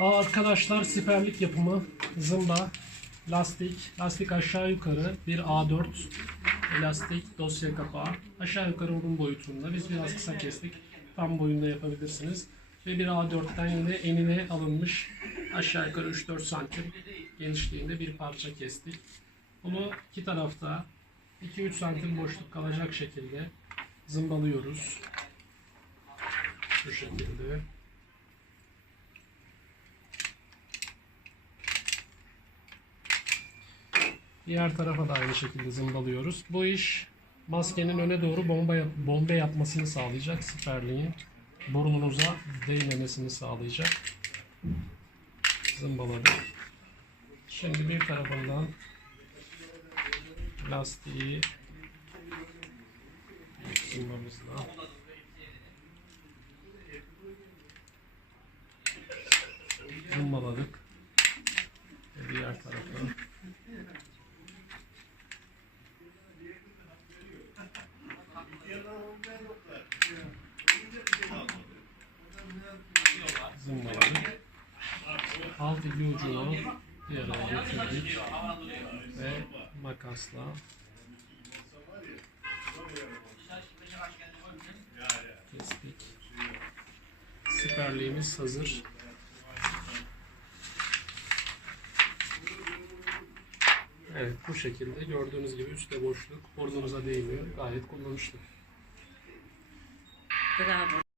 Arkadaşlar siperlik yapımı. Zımba, lastik, lastik aşağı yukarı bir A4 lastik dosya kapağı. Aşağı yukarı bunun boyutunda. Biz biraz kısa kestik. Tam boyunda yapabilirsiniz. Ve bir A4'ten yine enine alınmış. Aşağı yukarı 3-4 santim genişliğinde bir parça kestik. Bunu iki tarafta 2-3 santim boşluk kalacak şekilde zımbalıyoruz. Bu şekilde. Diğer tarafa da aynı şekilde zımbalıyoruz. Bu iş maskenin öne doğru bomba yap- yapmasını sağlayacak. Siperliğin burnunuza değmemesini sağlayacak. Zımbaladık. Şimdi bir tarafından lastiği zımbamızla zımbaladık. Diğer taraftan zımbaladık. Alt iki ucunu bir araya getirdik ve makasla kestik. Siperliğimiz hazır. Evet bu şekilde gördüğünüz gibi üstte boşluk burnunuza değmiyor. Gayet kullanışlı. 这个还不